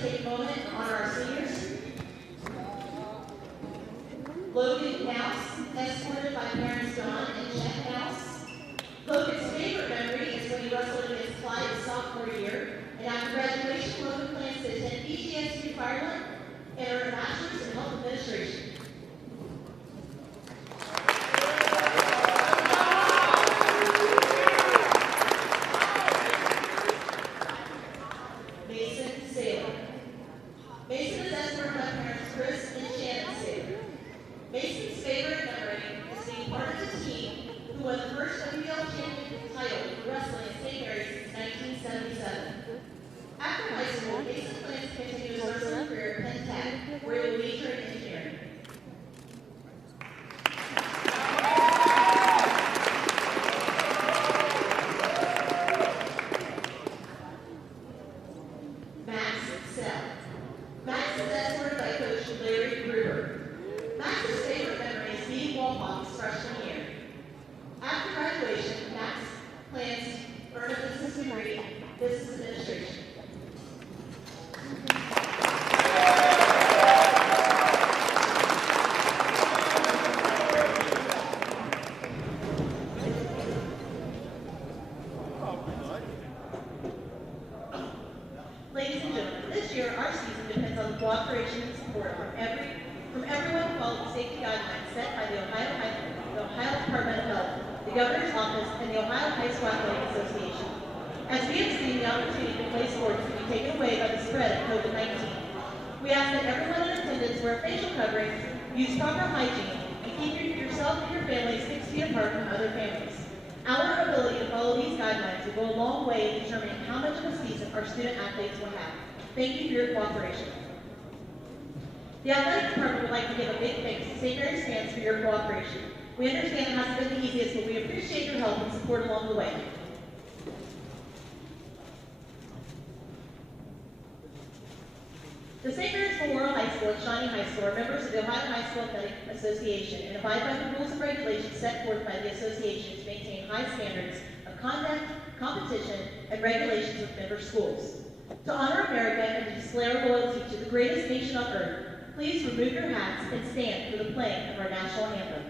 to take a moment and honor our seniors. Logan House, escorted by parents Don and Jeff House. Logan's favorite memory is when he wrestled against Clyde his sophomore year, and after graduation, Logan plans to attend ETSU Fireland and earn a master's in health administration. Mason is escorted by parents Chris and Shannon Saylor. Mason's favorite memory is being part of the team who won the first WBL championship title for wrestling at St. Mary's since 1977. After high school, Mason plans to continue his wrestling career at Penn Tech, where he will major in engineering. Max is escorted by Coach Larry Gruber. Max's favorite memory is beating Walmart his freshman year. After graduation, Max plans to earn a business degree in business administration. Ladies and gentlemen, this year our season depends on the cooperation and support from everyone who follows the safety guidelines set by the Ohio Department of Health, the Governor's Office, and the Ohio High School Athletic Association. As we have seen the opportunity to play sports to be taken away by the spread of COVID-19, we ask that everyone in attendance wear facial coverings, use proper hygiene, and keep yourself and your family 6 feet apart from other families. Our ability to follow these guidelines will go a long way in determining how much of a season our student athletes will have. Thank you for your cooperation. The athletic department would like to give a big thanks to St. Mary's fans for your cooperation. We understand it hasn't been the easiest, but we appreciate your help and support along the way. The St. Mary's Memorial High School and Shawnee High School are members of the Ohio High School Athletic Association and abide by the rules and regulations set forth by the association to maintain high standards of conduct, competition, and regulations with member schools. To honor America and to display our loyalty to the greatest nation on earth, please remove your hats and stand for the playing of our national anthem.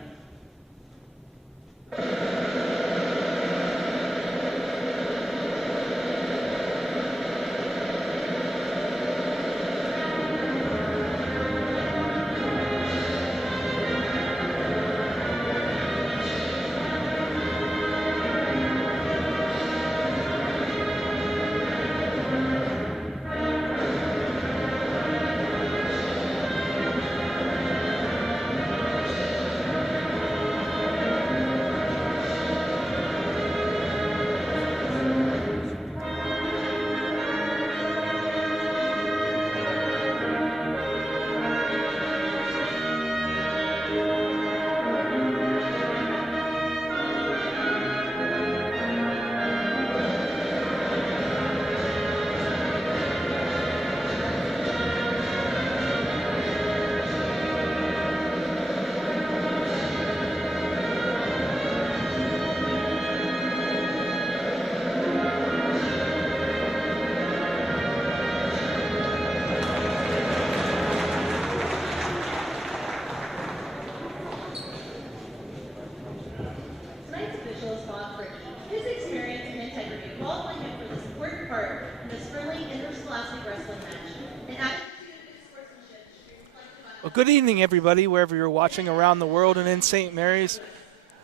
Well, good evening, everybody, wherever you're watching around the world and in St. Mary's.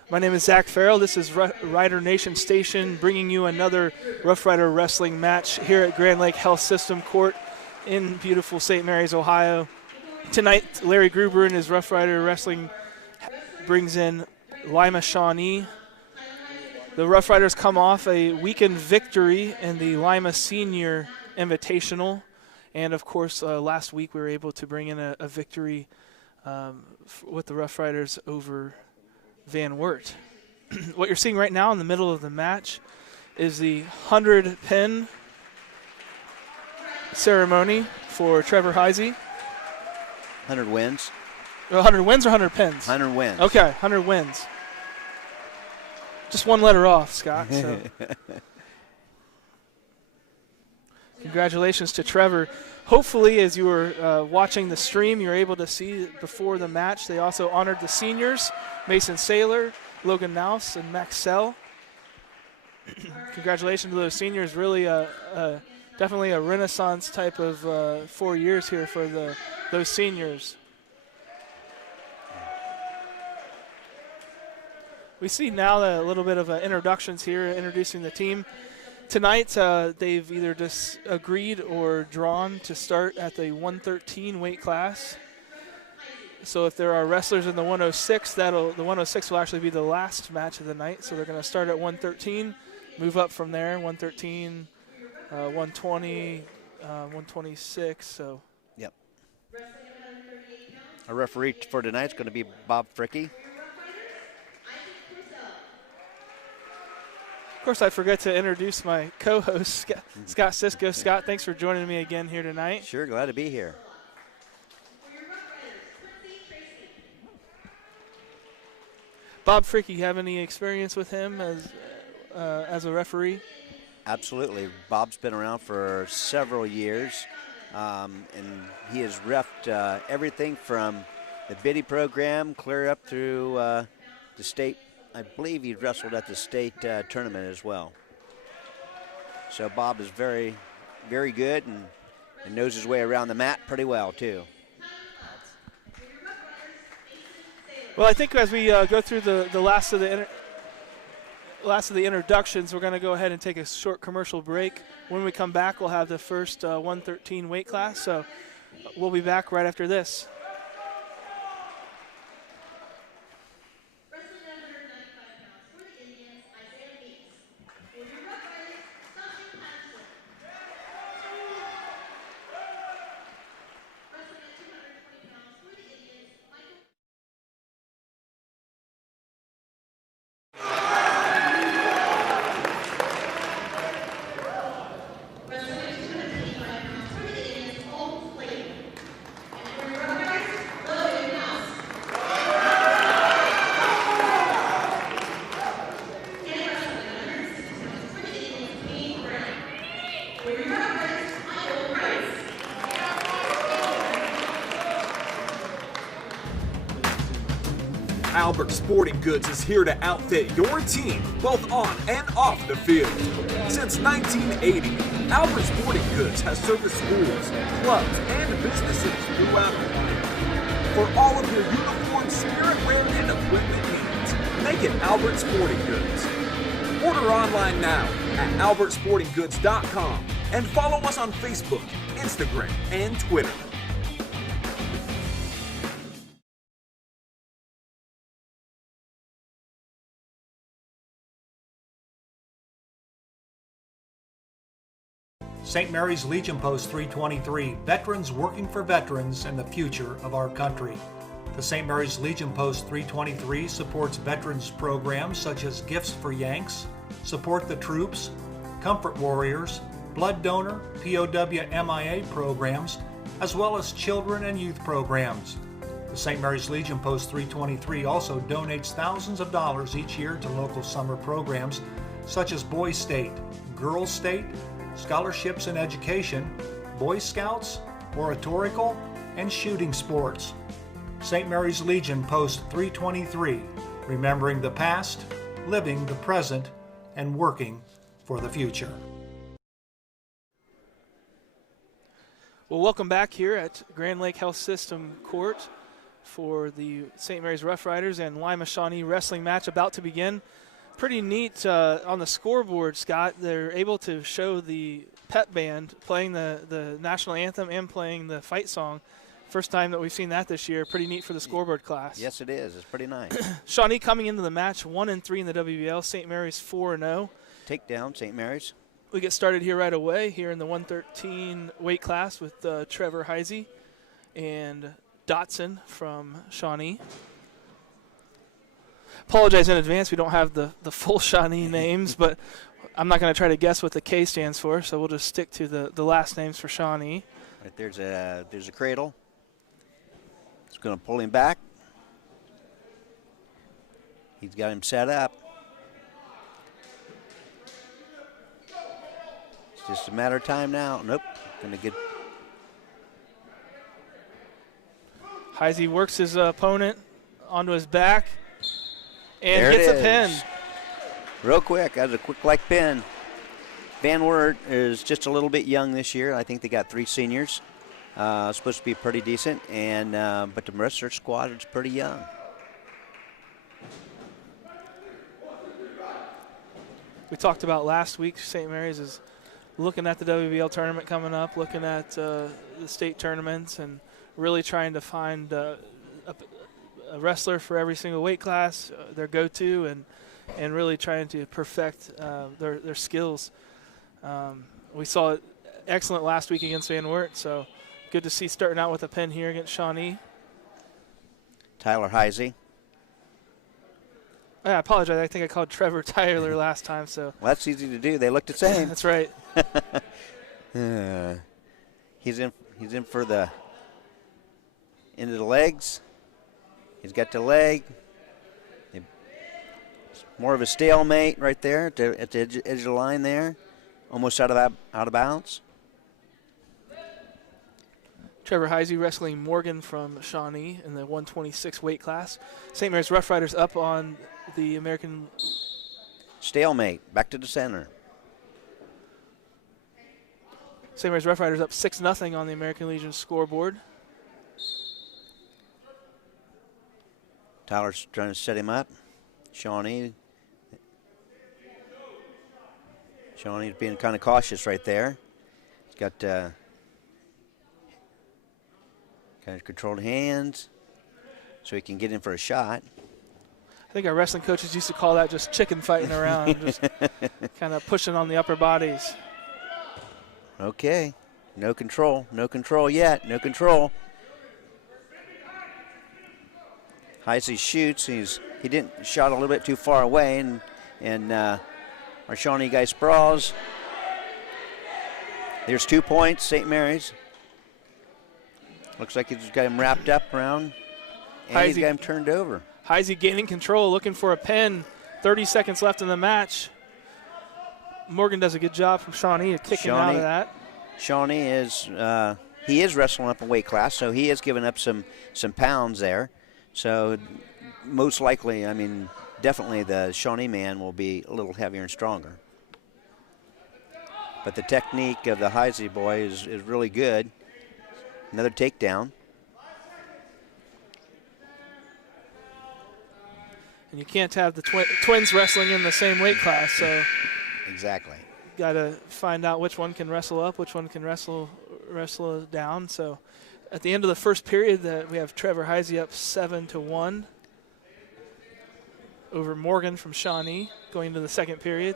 My name is Zach Farrell. This is Rider Nation Station, bringing you another Rough Rider wrestling match here at Grand Lake Health System Court in beautiful St. Mary's, Ohio. Tonight, Larry Gruber and his Rough Rider Wrestling brings in Lima Shawnee. The Rough Riders come off a weekend victory in the Lima Senior Invitational. And, of course, last week we were able to bring in a victory with the Rough Riders over Van Wert. What you're seeing right now in the middle of the match is the 100 pin ceremony for Trevor Heisey. 100 wins. 100 wins or 100 pins? 100 wins. Okay, 100 wins. Just one letter off, Scott. So. Congratulations to Trevor. hopefully, as you were watching the stream, you're able to see before the match. They also honored the seniors, Mason Saylor, Logan Nouse, and Max Sell. Congratulations to those seniors. Really, definitely a renaissance type of 4 years here for those seniors. We see now a little bit of introductions here, introducing the team. Tonight, they've either just agreed or drawn to start at the 113 weight class. So if there are wrestlers in the 106, the 106 will actually be the last match of the night. So they're going to start at 113, move up from there, 113, 120, 126. So. Yep. Our referee for tonight is going to be Bob Fricky. Of course, I forgot to introduce my co-host, Scott Sisko. Scott, thanks for joining me again here tonight. Sure, glad to be here. Bob Fricky, you have any experience with him as a referee? Absolutely. Bob's been around for several years, and he has reffed everything from the biddy program clear up through the state. I believe he wrestled at the state tournament as well. So Bob is very, very good and knows his way around the mat pretty well, too. Well, I think as we go through the last of the introductions, we're going to go ahead and take a short commercial break. When we come back, we'll have the first 113 weight class. So we'll be back right after this. Albert Sporting Goods is here to outfit your team, both on and off the field. Since 1980, Albert Sporting Goods has serviced schools, clubs, and businesses throughout Ohio. For all of your uniform, spirit wear, and equipment needs, make it Albert Sporting Goods. Order online now at albertsportinggoods.com and follow us on Facebook, Instagram, and Twitter. St. Mary's Legion Post 323, veterans working for veterans and the future of our country. The St. Mary's Legion Post 323 supports veterans programs such as Gifts for Yanks, Support the Troops, Comfort Warriors, Blood Donor, POW MIA programs, as well as children and youth programs. The St. Mary's Legion Post 323 also donates thousands of dollars each year to local summer programs such as Boys State, Girls State, scholarships in education, Boy Scouts, oratorical, and shooting sports. St. Mary's Legion Post 323, remembering the past, living the present, and working for the future. Well, welcome back here at Grand Lake Health System Court for the St. Mary's Rough Riders and Lima Shawnee wrestling match about to begin. Pretty neat on the scoreboard, Scott. They're able to show the pep band playing the national anthem and playing the fight song. First time that we've seen that this year. Pretty neat for the scoreboard class. Yes, it is. It's pretty nice. Shawnee coming into the match 1-3 in the WBL. St. Mary's 4-0. Takedown, St. Mary's. We get started here right away here in the 113 weight class with Trevor Heisey and Dotson from Shawnee. Apologize in advance, we don't have the full Shawnee names, but I'm not going to try to guess what the K stands for, so we'll just stick to the last names for Shawnee. Right, there's a cradle. It's going to pull him back. He's got him set up. It's just a matter of time now. Nope. Going to get Heisey works his opponent onto his back and there gets it a pin. is. Real quick. That was a quick like pin. Van Wert is just a little bit young this year. I think they got 3 seniors. Supposed to be pretty decent, and but the rest of their squad is pretty young. We talked about last week, St. Mary's is looking at the WBL tournament coming up, looking at the state tournaments, and really trying to find a wrestler for every single weight class, their go-to, and really trying to perfect their skills. We saw it excellent last week against Van Wert, so good to see starting out with a pin here against Shawnee. Tyler Heisey. I apologize. I think I called Trevor Tyler last time. So Well, that's easy to do. They look the same. that's right. He's in for the into the legs. He's got the leg. More of a stalemate right there at the edge of the line there, almost out of bounds. Trevor Heisey wrestling Morgan from Shawnee in the 126 weight class. St. Mary's Rough Riders up on the American. Stalemate. Back to the center. St. Mary's Rough Riders up 6-0 on the American Legion scoreboard. Tyler's trying to set him up. Shawnee's being kind of cautious right there. He's got kind of controlled hands so he can get in for a shot. I think our wrestling coaches used to call that just chicken fighting around, just kind of pushing on the upper bodies. Okay. No control. No control yet. No control. Heisey shoots. He didn't shot a little bit too far away, and our Shawnee guy sprawls. There's 2 points, St. Mary's. Looks like he's got him wrapped up around, and he's got him turned over. Heisey gaining control, looking for a pin. 30 seconds left in the match. Morgan does a good job from Shawnee of kicking out of that. Shawnee is he is wrestling up a weight class, so he is giving up some pounds there. So most likely, I mean, definitely the Shawnee man will be a little heavier and stronger. But the technique of the Heisey boy is really good. Another takedown. And you can't have the twins wrestling in the same weight class, so exactly. Got to find out which one can wrestle up, which one can wrestle down. So at the end of the first period, we have Trevor Heisey up 7-1 over Morgan from Shawnee going into the second period.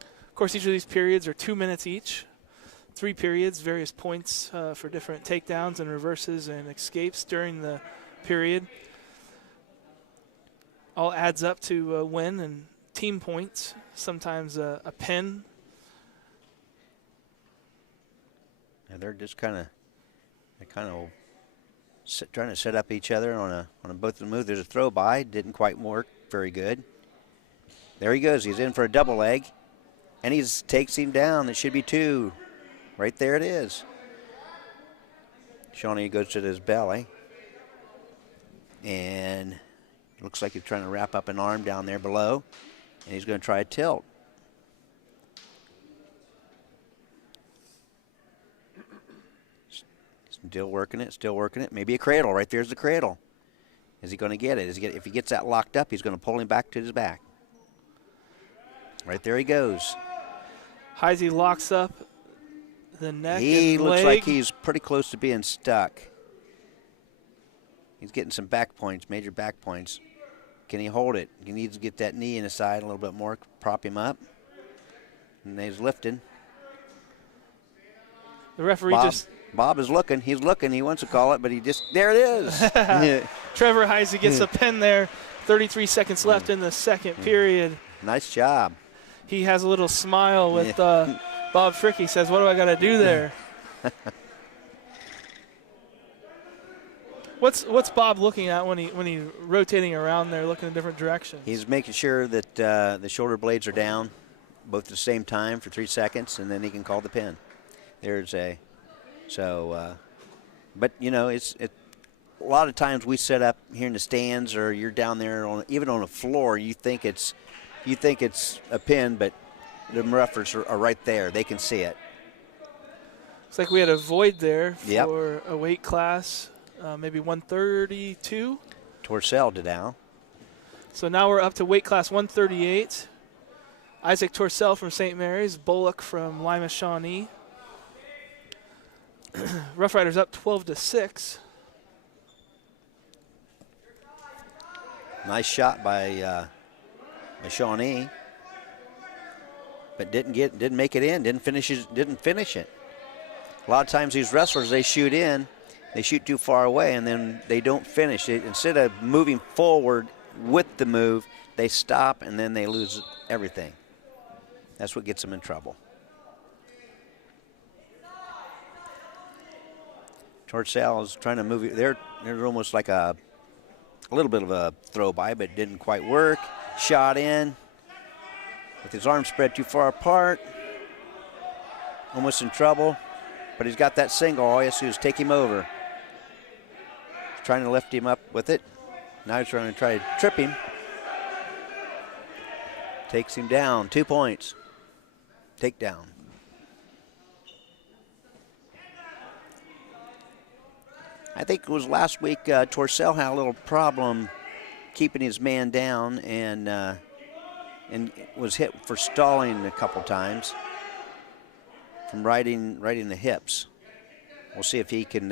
Of course, each of these periods are 2 minutes each. 3 periods, various points for different takedowns and reverses and escapes during the period. All adds up to a win and team points, sometimes a pin. Yeah, they're just kind of trying to set up each other on both of the moves. There's a throw by, didn't quite work very good. There he goes. He's in for a double leg, and he takes him down. It should be 2. Right there it is. Shawnee goes to his belly, and looks like he's trying to wrap up an arm down there below, and he's going to try a tilt. Still working it. Maybe a cradle. Right there's the cradle. Is he going to get it? If he gets that locked up, he's going to pull him back to his back. Right there he goes. Heisey locks up the neck He and looks leg. like he's pretty close to being stuck. He's getting some back points, major back points. Can he hold it? He needs to get that knee in his side a little bit more, prop him up. And he's lifting. The referee Bob is looking. He's looking. He wants to call it, but there it is. Trevor Heisey gets a pin there. 33 seconds left in the second period. Nice job. He has a little smile with Bob Frick. He says, what do I got to do there? What's Bob looking at when he rotating around there, looking in different directions? He's making sure that the shoulder blades are down both at the same time for 3 seconds, and then he can call the pin. There's a but you know lot of times we sit up here in the stands, or you're down there even on the floor. You think it's a pin, but the referees are right there. They can see it. Looks like we had a void there for Yep. a weight class, maybe 132. Torcell did now. So now we're up to weight class 138. Isaac Torcell from St. Mary's, Bullock from Lima Shawnee. Rough Riders up 12-6. Nice shot by Shawnee, but didn't make it in. Didn't finish it. A lot of times these wrestlers, they shoot too far away, and then they don't finish it. Instead of moving forward with the move, they stop, and then they lose everything. That's what gets them in trouble. Torcell is trying to move it. They're almost like a little bit of a throw by, but it didn't quite work. Shot in with his arms spread too far apart. Almost in trouble, but he's got that single. All he has to do is take him over. He's trying to lift him up with it. Now he's trying to trip him. Takes him down. 2 points. Takedown. I think it was last week Torcell had a little problem keeping his man down and was hit for stalling a couple times from riding the hips. We'll see if he can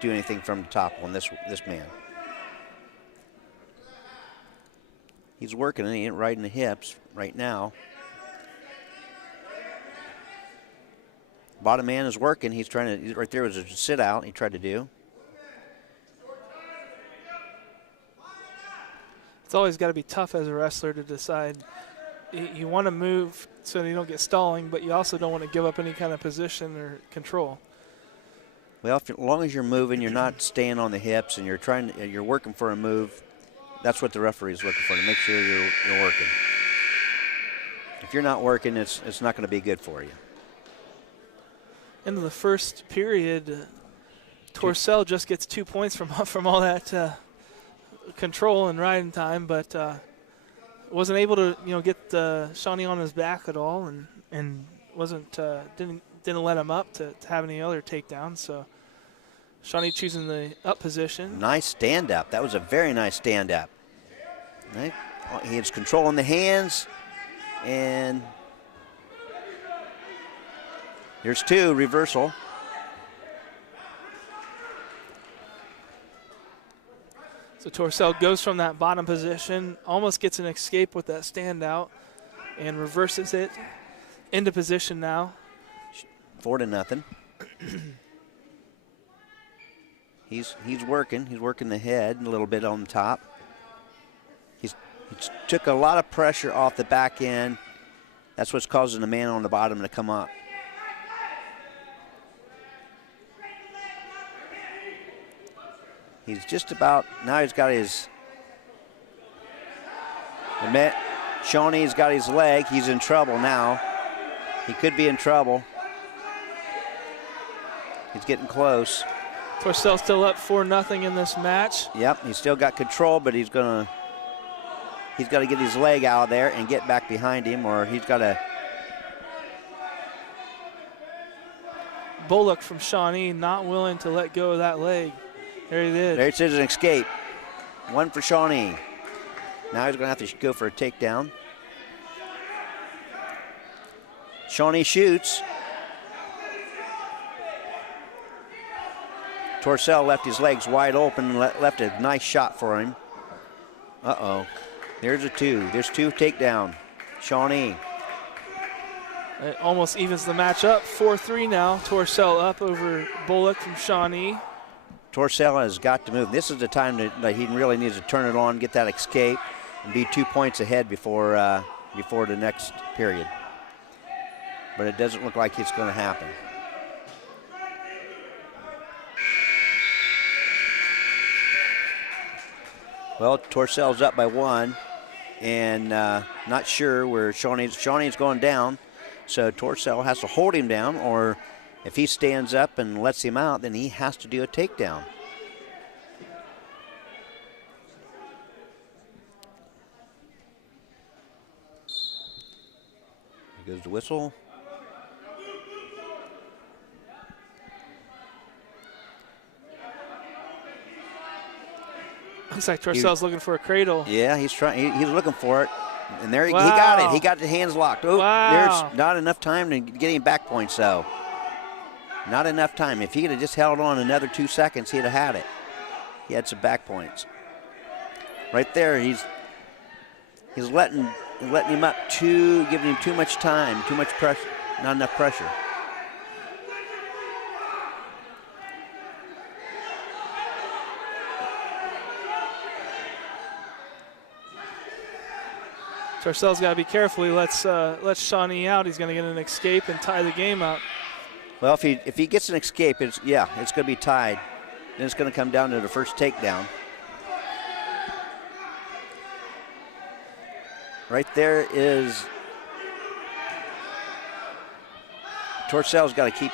do anything from the top on this man. He's working and he ain't riding the hips right now. Bottom man is working. He's trying to, right there was a sit out he tried to do. It's always got to be tough as a wrestler to decide. You want to move so you don't get stalling, but you also don't want to give up any kind of position or control. Well, as long as you're moving, you're not staying on the hips, and you're working for a move. That's what the referee is looking for, to make sure you're working. If you're not working, it's not going to be good for you. Into the first period, Torcell just gets 2 points from all that control and riding time, but wasn't able to get Shawnee on his back at all, and didn't let him up to have any other takedowns. So Shawnee choosing the up position. Nice stand up. That was a very nice stand up. Right? He has control in the hands, and there's two, reversal. So Torcell goes from that bottom position, almost gets an escape with that stand out, and reverses it into position now. 4-0. He's working. He's working the head a little bit on the top. He took a lot of pressure off the back end. That's what's causing the man on the bottom to come up. He's just about, now he's got his, Shawnee's got his leg. He's in trouble now. He could be in trouble. He's getting close. Torcell still up 4-0 in this match. Yep, he's still got control, but he's got to get his leg out of there and get back behind him, or he's got to. Bullock from Shawnee not willing to let go of that leg. There he did. There's an escape. One for Shawnee. Now he's going to have to go for a takedown. Shawnee shoots. Torcell left his legs wide open and left a nice shot for him. Uh-oh. There's a two. There's two takedown. Shawnee. It almost evens the match up. 4-3 now. Torcell up over Bullock from Shawnee. Torcell has got to move. This is the time that he really needs to turn it on, get that escape, and be 2 points ahead before the next period. But it doesn't look like it's going to happen. Well, Torcell's up by 1, and not sure where Shawnee's going down. So Torcell has to hold him down, or if he stands up and lets him out, then he has to do a takedown. There's the whistle. Looks like Torcell's looking for a cradle. Yeah, he's trying. He's looking for it, and there he Wow. got it. He got the hands locked. Oh, Wow. There's not enough time to get him back points though. Not enough time. If he could have just held on another 2 seconds, he'd have had it. He had some back points. Right there, he's letting him up giving him too much time, too much pressure, not enough pressure. Torcell's got to be careful. He lets Shawnee out. He's going to get an escape and tie the game up. Well, if he gets an escape, it's going to be tied. Then it's going to come down to the first takedown. Right there is Torcell's got to keep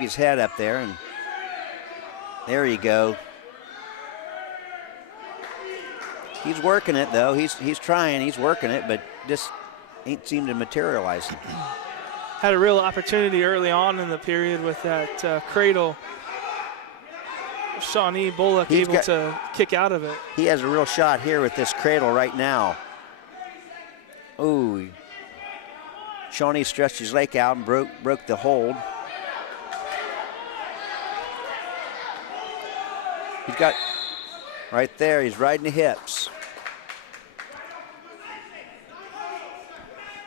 his head up there, and there you go. He's working it though. He's trying. He's working it, but just ain't seemed to materialize. Had a real opportunity early on in the period with that cradle. Shawnee Bullock able to kick out of it. He has a real shot here with this cradle right now. Ooh. Shawnee stretched his leg out and broke the hold. He's got right there, he's riding the hips.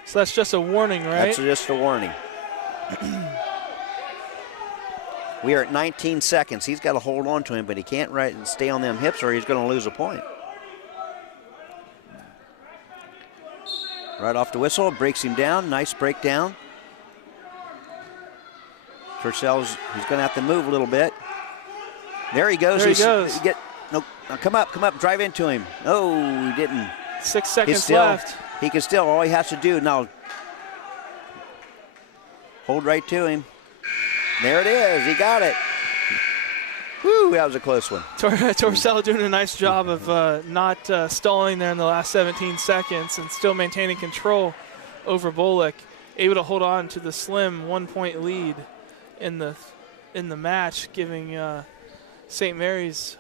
So that's just a warning, right? That's just a warning. We are at 19 seconds. He's got to hold on to him, but he can't stay on them hips or he's going to lose a point. Right off the whistle, breaks him down. Nice breakdown. Torcell's, he's going to have to move a little bit. There he goes. There he goes. No, come up, drive into him. No, he didn't. 6 seconds left. He can still, all he has to do now, hold right to him. There it is, he got it. Woo, that was a close one. Torcell doing a nice job of not stalling there in the last 17 seconds and still maintaining control over Bullock, able to hold on to the slim 1-point lead in the match, giving St. Mary's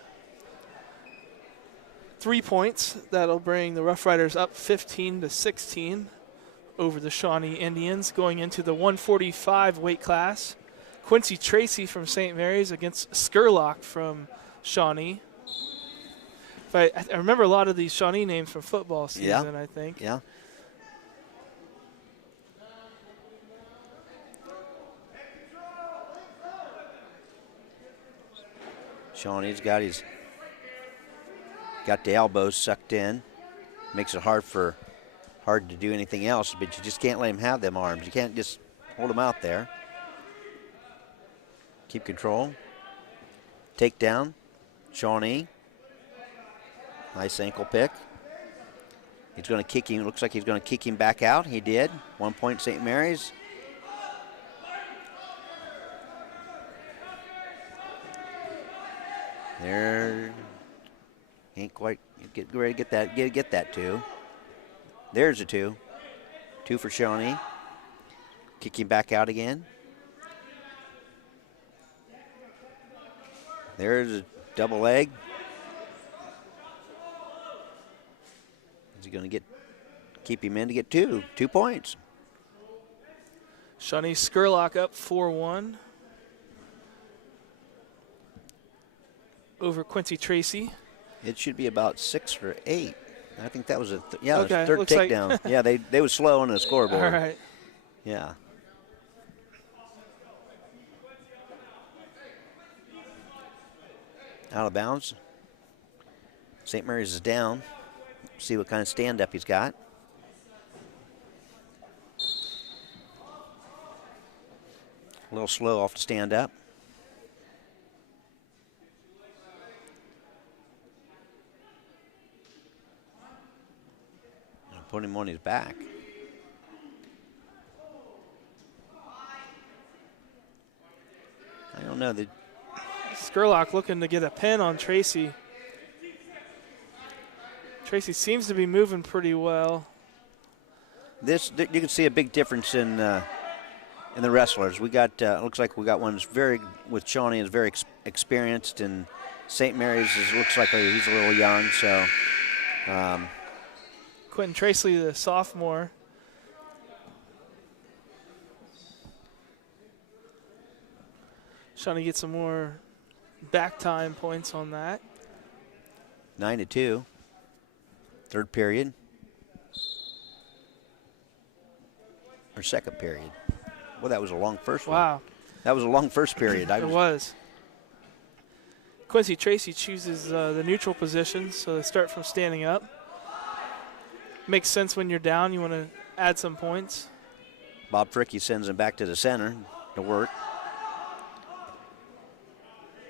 3 points. That'll bring the Rough Riders up 15-16 over the Shawnee Indians going into the 145 weight class. Quincy Tracy from St. Mary's against Skurlock from Shawnee. I remember a lot of these Shawnee names from football season, I think. Yeah. Shawnee's got the elbows sucked in. Makes it hard to do anything else, but you just can't let him have them arms. You can't just hold him out there. Keep control. Take down. Shawnee. Nice ankle pick. He's going to kick him. Looks like he's going to kick him back out. He did. 1 point St. Mary's. There. Ain't quite. Get ready to get that. Get that two. There's a two. Two for Shawnee. Kick him back out again. There's a double leg. Is he going to keep him in to get 2 points? Shawnee Skurlock up 4-1 over Quincy Tracy. It should be about 6 or 8. I think that was third takedown. Like yeah, they was slow on the scoreboard. All right. Yeah. Out of bounds. St. Mary's is down. See what kind of stand-up he's got. A little slow off the stand-up. Put him on his back. I don't know. Skurlock looking to get a pin on Tracy. Tracy seems to be moving pretty well. You can see a big difference in the wrestlers. We got looks like we got one that's with Shawnee is very experienced, and St. Mary's looks like he's a little young. So Quentin Tracy, the sophomore. Shawnee gets some more back time points on that. 9-2. Third period. Or second period. Well, that was a long first one. Wow. That was a long first period. It was. Quincy Tracy chooses the neutral position, so they start from standing up. Makes sense when you're down. You want to add some points. Bob Fricky sends him back to the center to work.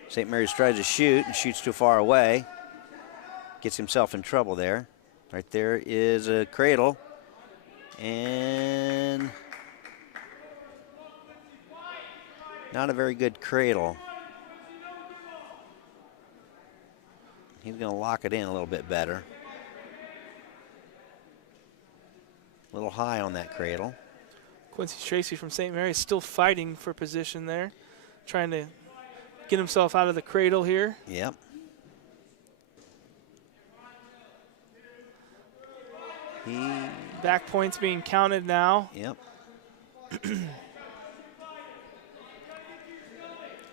St. Mary's tries to shoot and shoots too far away. Gets himself in trouble there. Right there is a cradle. And not a very good cradle. He's going to lock it in a little bit better. A little high on that cradle. Quincy Tracy from St. Mary's still fighting for position there. Trying to get himself out of the cradle here. Yep. Back points being counted now. Yep. I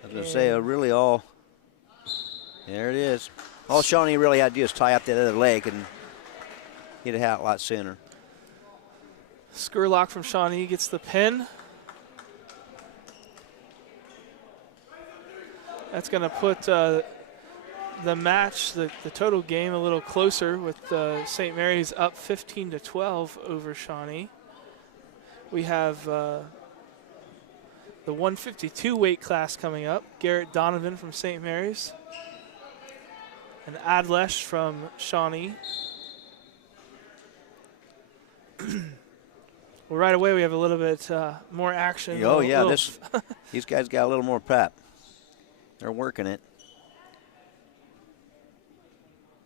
was going to say, really all, there it is. All Shawnee really had to do is tie up that other leg and get it out a lot sooner. Skurlock from Shawnee gets the pin. That's going to put the match, the total game, a little closer with St. Mary's up 15-12 over Shawnee. We have the 152 weight class coming up. Garrett Donovan from St. Mary's and Adlesh from Shawnee. Well, right away we have a little bit more action. Oh, yeah, these guys got a little more pep. They're working it.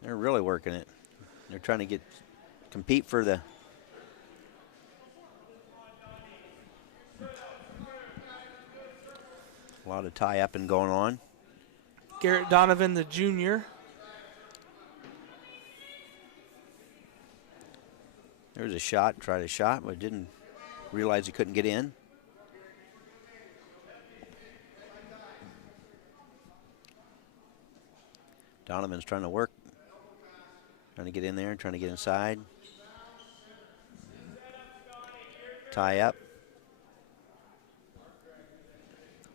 They're really working it. They're trying to compete for the. A lot of tie-up and going on. Garrett Donovan, the junior. There's a shot, tried a shot, but didn't realize he couldn't get in. Donovan's trying to work, trying to get in there, trying to get inside. Tie up.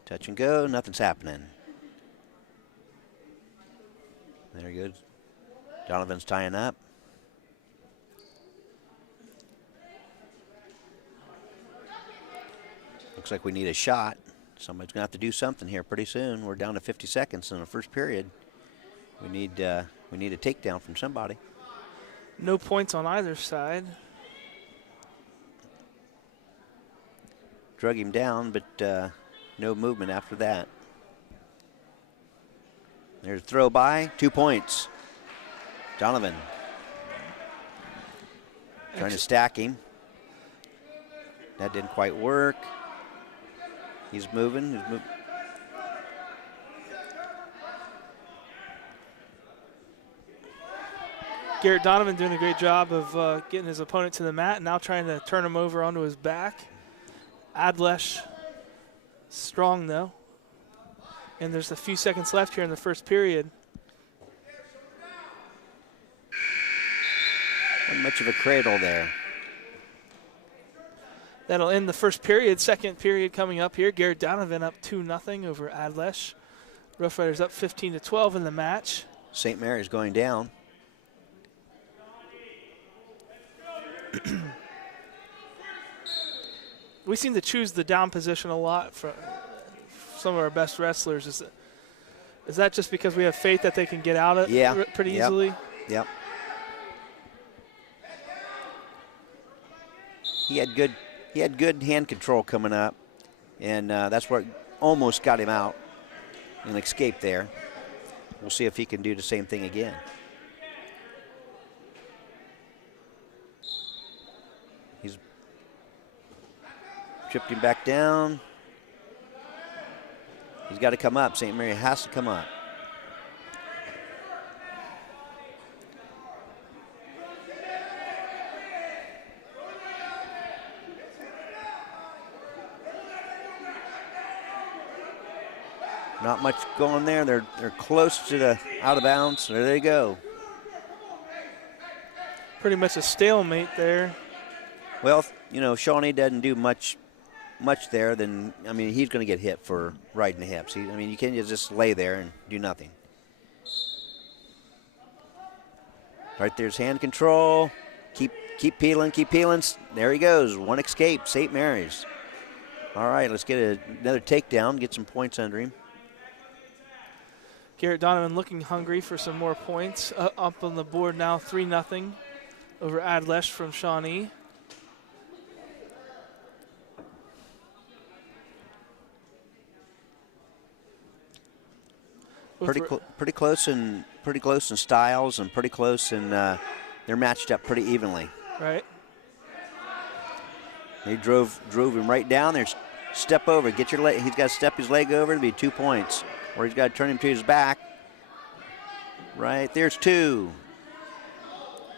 Touch and go, nothing's happening. There he goes. Donovan's tying up. Looks like we need a shot. Somebody's going to have to do something here pretty soon. We're down to 50 seconds in the first period. We need a takedown from somebody. No points on either side. Drug him down, but no movement after that. There's a throw by, 2 points. Donovan trying to stack him. That didn't quite work. He's moving. Garrett Donovan doing a great job of getting his opponent to the mat, and now trying to turn him over onto his back. Adlesh strong, though. And there's a few seconds left here in the first period. Not much of a cradle there. That'll end the first period. Second period coming up here. Garrett Donovan up 2-0 over Adlesh. Rough Riders up 15-12 in the match. St. Mary's going down. We seem to choose the down position a lot for some of our best wrestlers. Is that just because we have faith that they can get out of it pretty easily? Yep. He had good hand control coming up, and that's what almost got him out and escaped there. We'll see if he can do the same thing again. tripped him back down. He's got to come up. St. Mary has to come up. Not much going there. They're close to the out of bounds. There they go. Pretty much a stalemate there. Well, you know, Shawnee doesn't do much there. Then I mean, he's going to get hit for right in the hips. I mean, you can't just lay there and do nothing. Right there's hand control. Keep peeling, keep peeling. There he goes. One escape. St. Mary's. All right, let's get another takedown. Get some points under him. Garrett Donovan looking hungry for some more points. Up on the board now, 3-0 over Adlesh from Shawnee. Pretty close in styles and pretty close in they're matched up pretty evenly. Right. They drove him right down there. Step over, get your leg. He's got to step his leg over to be 2 points. Or he's got to turn him to his back. Right, there's 2.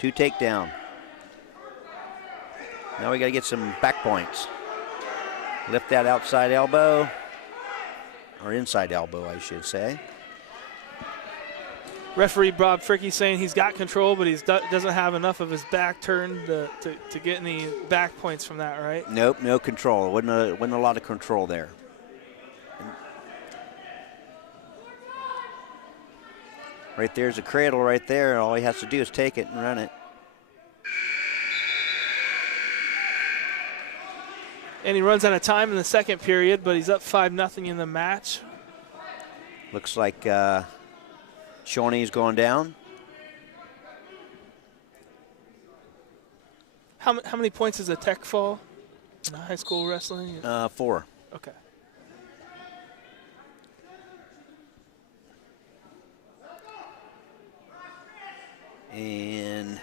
2 takedown. Now we got to get some back points. Lift that outside elbow, or inside elbow, I should say. Referee Bob Fricky saying he's got control, but he doesn't have enough of his back turned to get any back points from that, right? Nope, no control. Wasn't a lot of control there. Right there's a cradle right there. All he has to do is take it and run it. And he runs out of time in the second period, but he's up 5-0 in the match. Looks like Shawnee's going down. How many points is a tech fall in high school wrestling? 4. Okay. And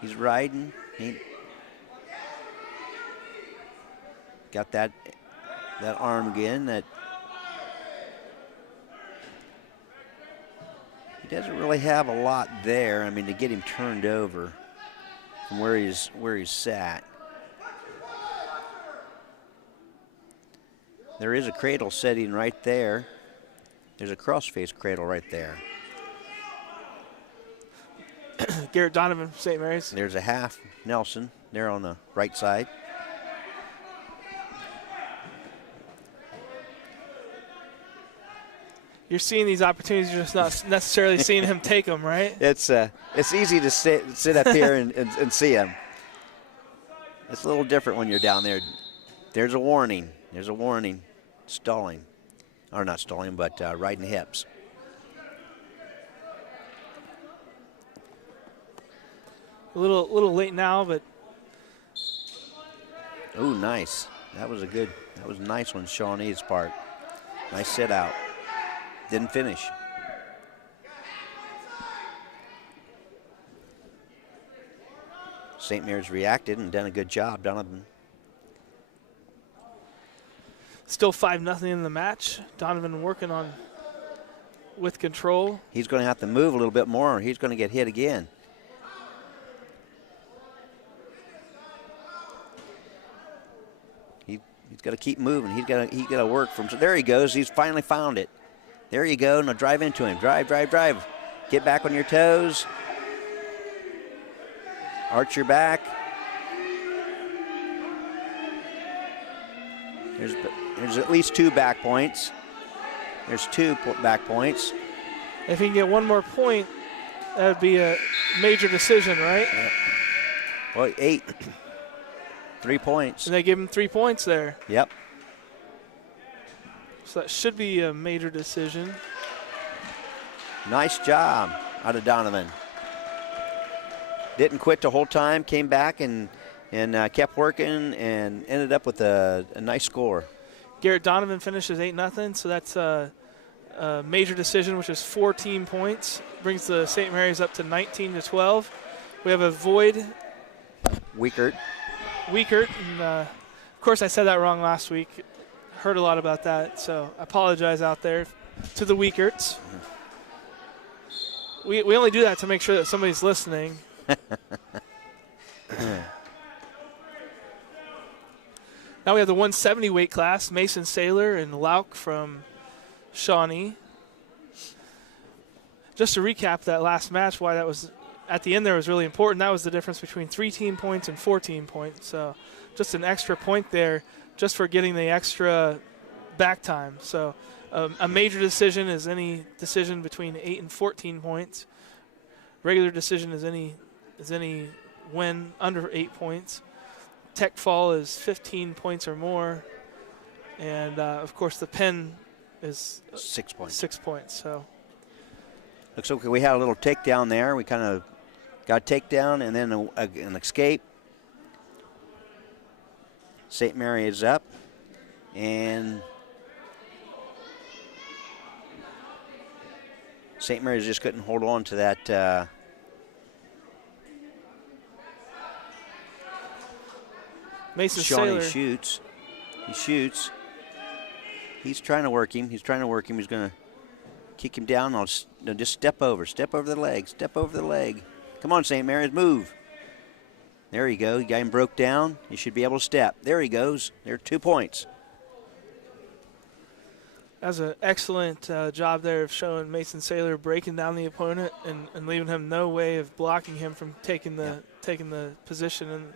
he's riding. He got that arm again. That he doesn't really have a lot there. I mean, to get him turned over from where he's sat. There is a cradle setting right there. There's a cross-face cradle right there. Garrett Donovan, St. Mary's. There's a half Nelson there on the right side. You're seeing these opportunities, you're just not necessarily seeing him take them, right? It's easy to sit up here and see him. It's a little different when you're down there. There's a warning. There's a warning. Stalling. Or not stalling, but right in the hips. A little late now, but. Ooh, nice. That was nice on Shawnee's part. Nice sit out. Didn't finish. St. Mary's reacted and done a good job. Donovan. Still 5-0 in the match. Donovan working on with control. He's going to have to move a little bit more or he's going to get hit again. He's got to keep moving. He's got to work from. So there he goes. He's finally found it. There you go. Now drive into him. Drive. Get back on your toes. Arch your back. There's at least 2 back points. There's 2 back points. If he can get one more point, that would be a major decision, right? Well, 8. 3 points. And they give him 3 points there. Yep. So that should be a major decision. Nice job out of Donovan. Didn't quit the whole time, came back and kept working and ended up with a nice score. Garrett Donovan finishes 8-0, so that's a major decision, which is 14 points. Brings the St. Mary's up to 19-12. We have a void Weekert. Weekert. And, of course, I said that wrong last week. Heard a lot about that, so I apologize out there to the Weekerts. We only do that to make sure that somebody's listening. Now we have the 170 weight class, Mason Saylor and Lauk from Shawnee. Just to recap that last match, why that was at the end there was really important. That was the difference between 3 team points and 4 team points. So just an extra point there just for getting the extra back time. So a major decision is any decision between 8 and 14 points. Regular decision is any win under 8 points. Tech fall is 15 points or more. And, of course, the pin is 6 points. 6 points. So Looks like we had a little takedown there. We kind of got a takedown and then an escape. St. Mary is up. And St. Mary's just couldn't hold on to that. Mason Shawnee Saylor shoots. He shoots. He's trying to work him. He's going to kick him down. Just step over. Step over the leg. Step over the leg. Come on, St. Mary's, move. There you go. You got him broke down. You should be able to step. There he goes. There are 2 points. That was an excellent job there of showing Mason Saylor breaking down the opponent and leaving him no way of blocking him from taking the position. And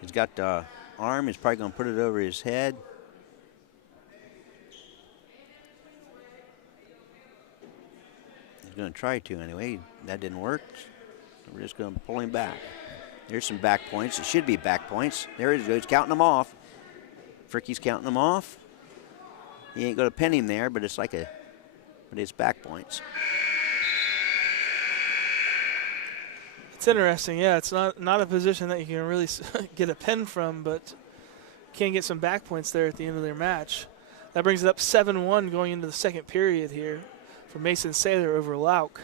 he's got the arm. He's probably going to put it over his head. He's going to try to anyway. That didn't work. So we're just going to pull him back. There's some back points. It should be back points. There he goes. He's counting them off. Fricky's counting them off. He ain't going to pin him there, but it's back points. it's interesting. Yeah, it's not a position that you can really get a pin from, but can get some back points there at the end of their match. That brings it up 7-1 going into the second period here for Mason Saylor over Lauk.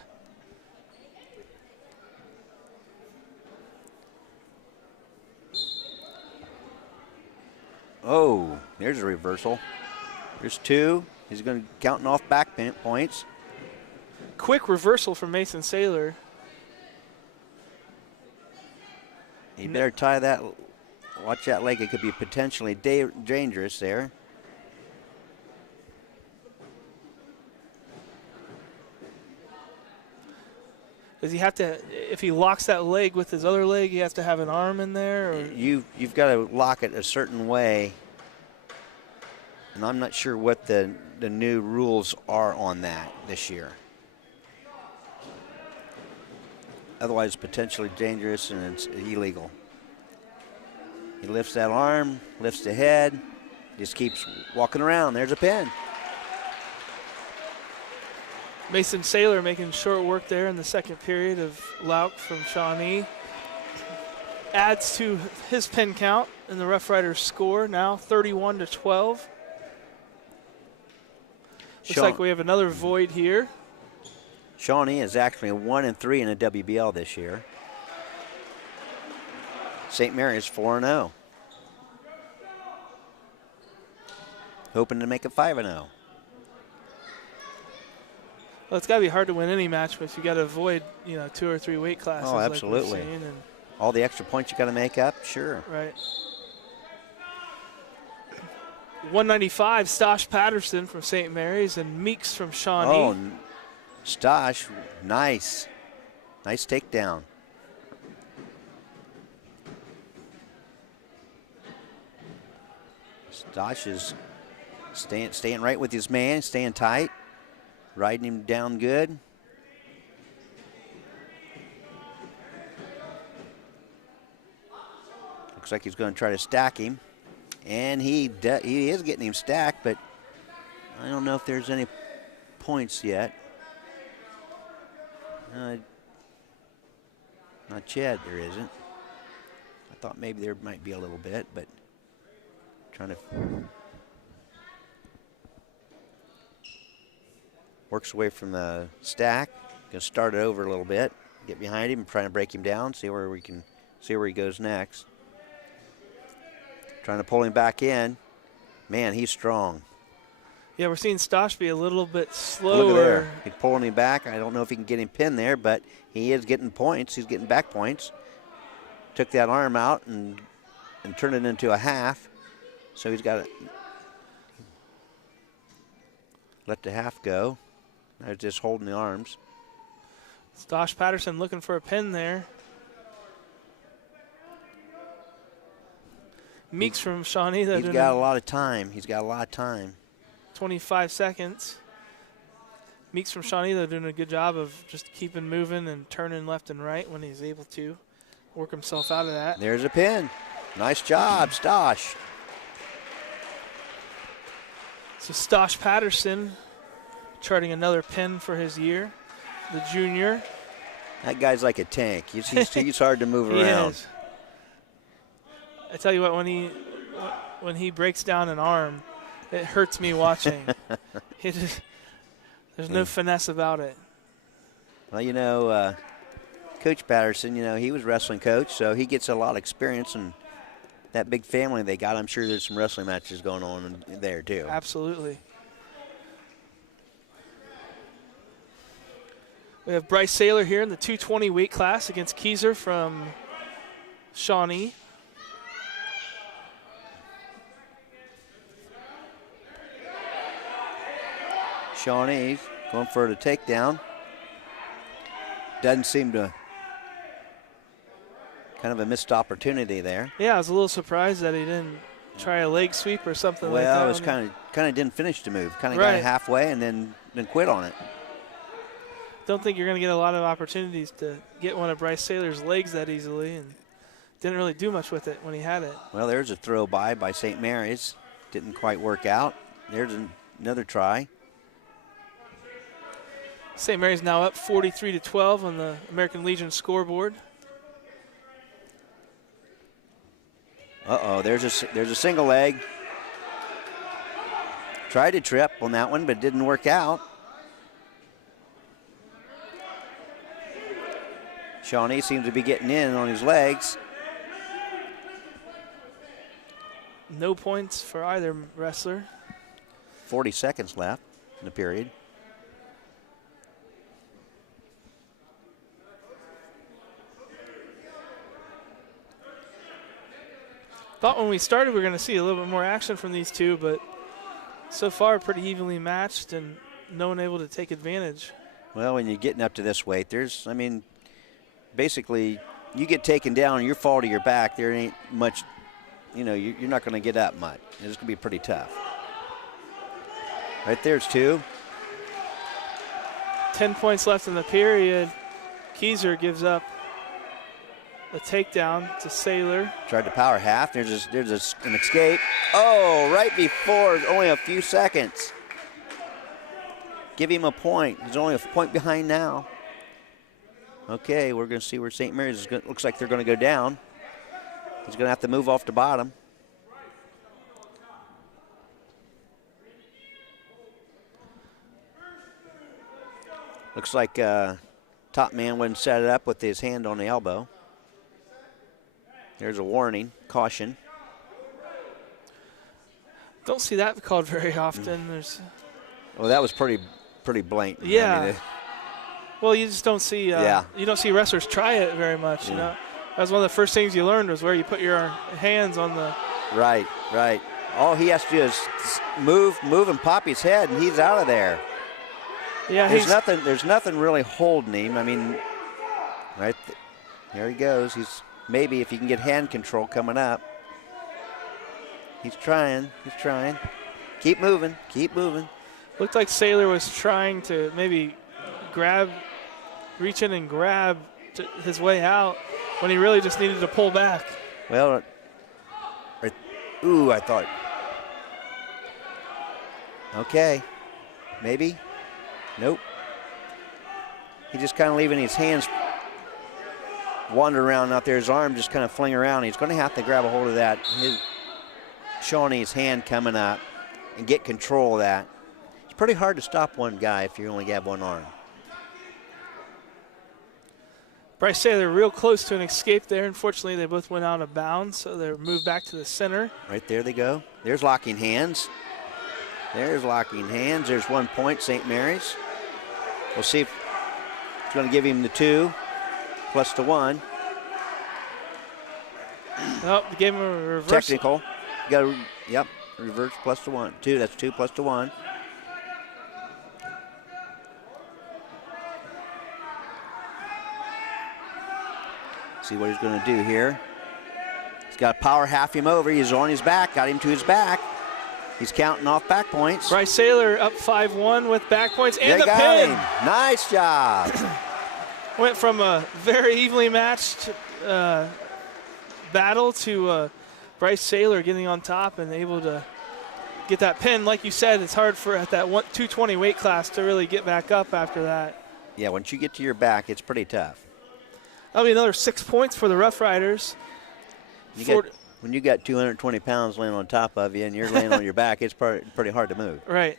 Oh, there's a reversal. There's 2. He's going to counting off back points. Quick reversal from Mason Saylor. He better tie that. Watch that leg. It could be potentially dangerous there. Does he have to, if he locks that leg with his other leg, he has to have an arm in there? Or? You've got to lock it a certain way. And I'm not sure what the new rules are on that this year. Otherwise, potentially dangerous and it's illegal. He lifts that arm, lifts the head, just keeps walking around. There's a pin. Mason Saylor making short work there in the second period of Lauk from Shawnee. Adds to his pin count in the Rough Riders score now 31-12. Looks like we have another void here. Shawnee is actually 1-3 in the WBL this year. St. Mary's 4-0. Hoping to make it 5-0. Well, it's got to be hard to win any match, but you got to avoid, 2 or 3 weight classes. Oh, absolutely. Like all the extra points you got to make up, sure. Right. 195, Stosh Patterson from St. Mary's and Meeks from Shawnee. Oh, Stosh, nice. Nice takedown. Stosh is staying right with his man, staying tight, riding him down good. Looks like he's going to try to stack him. And he is getting him stacked, but I don't know if there's any points yet. Not yet, there isn't. I thought maybe there might be a little bit, but trying to works away from the stack. Gonna start it over a little bit, get behind him, trying to break him down, see where we can See where he goes next. Trying to pull him back in. Man, he's strong. Yeah, we're seeing Stosh be a little bit slower. Look at there. He's pulling him back. I don't know if he can get him pinned there, but he is getting points. He's getting back points. Took that arm out and turned it into a half. So he's got to let the half go. They're just holding the arms. Stosh Patterson looking for a pin there. Meeks from Shawnee. He's got a lot of time. 25 seconds. Meeks from Shawnee, they're doing a good job of just keeping moving and turning left and right when he's able to work himself out of that. There's a pin. Nice job, Stosh. So Stosh Patterson charting another pin for his year, the junior. That guy's like a tank. He's hard to move He around. is. I tell you what, when he breaks down an arm, it hurts me watching. There's no finesse about it. Well, Coach Patterson, he was wrestling coach, so he gets a lot of experience, and that big family they got, I'm sure there's some wrestling matches going on there too. Absolutely. We have Bryce Saylor here in the 220 weight class against Keyser from Shawnee. Shawnee going for the takedown. Doesn't seem to, kind of a missed opportunity there. Yeah, I was a little surprised that he didn't try a leg sweep or something like that. Well, it was kind of didn't finish the move. Kind of got it halfway and then quit on it. Don't think you're going to get a lot of opportunities to get one of Bryce Saylor's legs that easily, and didn't really do much with it when he had it. Well, there's a throw by St. Mary's. Didn't quite work out. There's another try. St. Mary's now up 43-12 on the American Legion scoreboard. Uh-oh, there's a single leg. Tried to trip on that one, but it didn't work out. Shawnee seems to be getting in on his legs. No points for either wrestler. 40 seconds left in the period. Thought when we started we were going to see a little bit more action from these two, but so far pretty evenly matched and no one able to take advantage. Well, when you're getting up to this weight, basically you get taken down and you fall to your back, there ain't much, you're not going to get up much. It's going to be pretty tough. Right there's two. 10 points left in the period. Keyser gives up a takedown to Saylor. Tried to power half. There's an escape. Oh, right before, only a few seconds. Give him a point. He's only a point behind now. Okay, we're going to see where St. Mary's looks like they're going to go down. He's going to have to move off the bottom. Looks like top man wouldn't set it up with his hand on the elbow. There's a warning, caution. Don't see that called very often. Well, that was pretty blatant. Yeah. I mean, well, you just don't see. You don't see wrestlers try it very much. You know, that was one of the first things you learned was where you put your hands on the. Right. All he has to do is move and pop his head, and he's out of there. Yeah, there's nothing really holding him. I mean, there he goes. He's maybe if he can get hand control coming up. He's trying. Keep moving. Looked like Saylor was trying to maybe reach in and grab his way out when he really just needed to pull back. Well, I thought. Okay, maybe. Nope. He's just kind of leaving his hands wander around out there. His arm just kind of fling around. He's going to have to grab a hold of that. Shawnee's hand coming up and get control of that. It's pretty hard to stop one guy if you only have one arm. Bryce Saylor real close to an escape there. Unfortunately, they both went out of bounds, so they're moved back to the center. Right there they go. There's locking hands. There's locking hands. There's 1 point, St. Mary's. We'll see if it's going to give him the 2 plus the 1. Oh, they gave him a reversal. Technical. You got to, yep, reverse plus the 1. 2, that's 2 plus the 1. See what he's going to do here. He's got to power half him over. He's on his back, got him to his back. He's counting off back points. Bryce Saylor up 5-1 with back points and They the got pin. him. Nice job. Went from a very evenly matched battle to Bryce Saylor getting on top and able to get that pin. Like you said, it's hard for at that 220 weight class to really get back up after that. Yeah, once you get to your back, it's pretty tough. That'll be another 6 points for the Rough Riders. When you got 220 pounds laying on top of you and you're laying on your back, it's pretty hard to move. Right.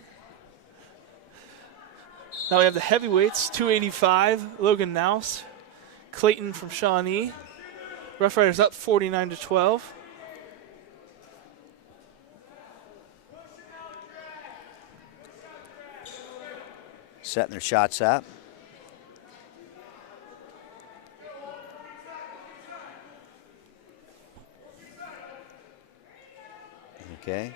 Now we have the heavyweights, 285, Logan Nouse, Clayton from Shawnee. Rough Riders up 49-12. Setting their shots up. Okay.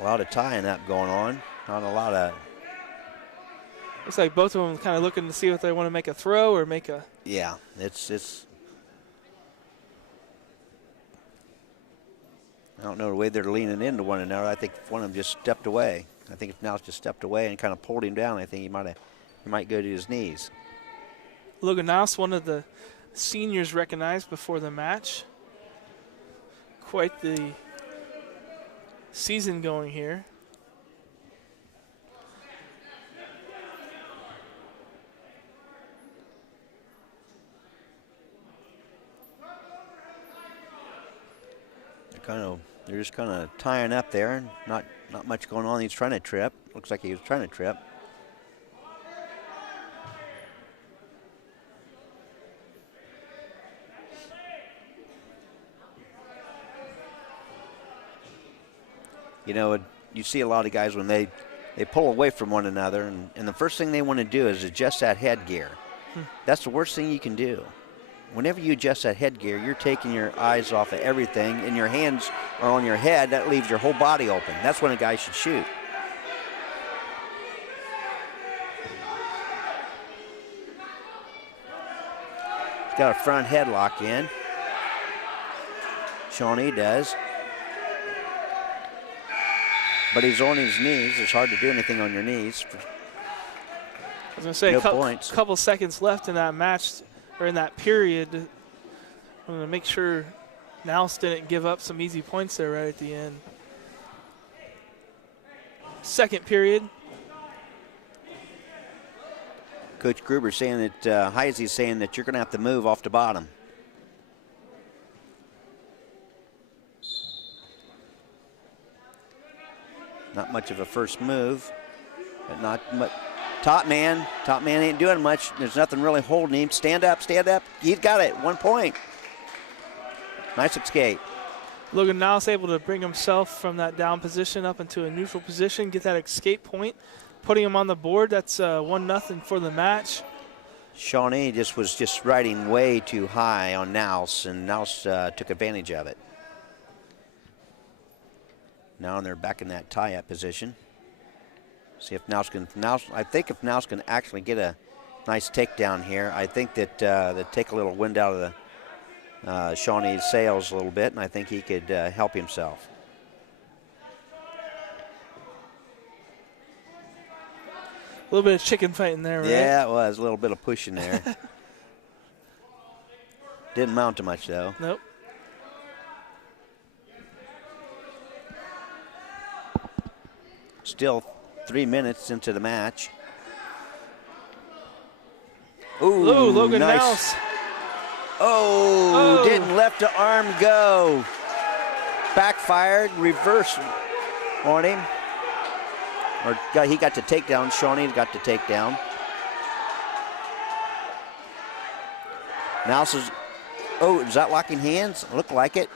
A lot of tying up going on. Not a lot of. Looks like both of them kind of looking to see if they want to make a throw or make a. Yeah, it's. I don't know the way they're leaning into one another. I think one of them just stepped away. I think if Now's just stepped away and kind of pulled him down, I think he might go to his knees. Logan Nouse, one of the seniors recognized before the match. Quite the season going here. They're just kind of tying up there, and not much going on. He's trying to trip. Looks like he was trying to trip. You know, you see a lot of guys when they pull away from one another, and the first thing they want to do is adjust that headgear. That's the worst thing you can do. Whenever you adjust that headgear, you're taking your eyes off of everything, and your hands are on your head. That leaves your whole body open. That's when a guy should shoot. He's got a front headlock in. Shawnee does. But he's on his knees. It's hard to do anything on your knees. I was going to say, no couple seconds left in that match, or in that period. I'm going to make sure Nouse didn't give up some easy points there right at the end. Second period. Coach Gruber saying that, Heisey's saying that you're going to have to move off the bottom. Not much of a first move, but not much. Top man ain't doing much. There's nothing really holding him. Stand up. He's got it, 1 point. Nice escape. Logan Nouse able to bring himself from that down position up into a neutral position, get that escape point, putting him on the board. That's 1-0 for the match. Shawnee was riding way too high on Nouse, and Nouse took advantage of it. Now they're back in that tie-up position. See if Nouse can. I think if Nouse can actually get a nice takedown here, I think that that take a little wind out of the Shawnee's sails a little bit, and I think he could help himself. A little bit of chicken fighting there, right? Yeah, it was a little bit of pushing there. Didn't mount to much though. Nope. Still 3 minutes into the match. Ooh, Logan nice. Nouse. Oh, didn't let the arm go. Backfired, reverse on him. he got the takedown. Shawnee got the takedown. Now says, oh, is that locking hands? Looked like it,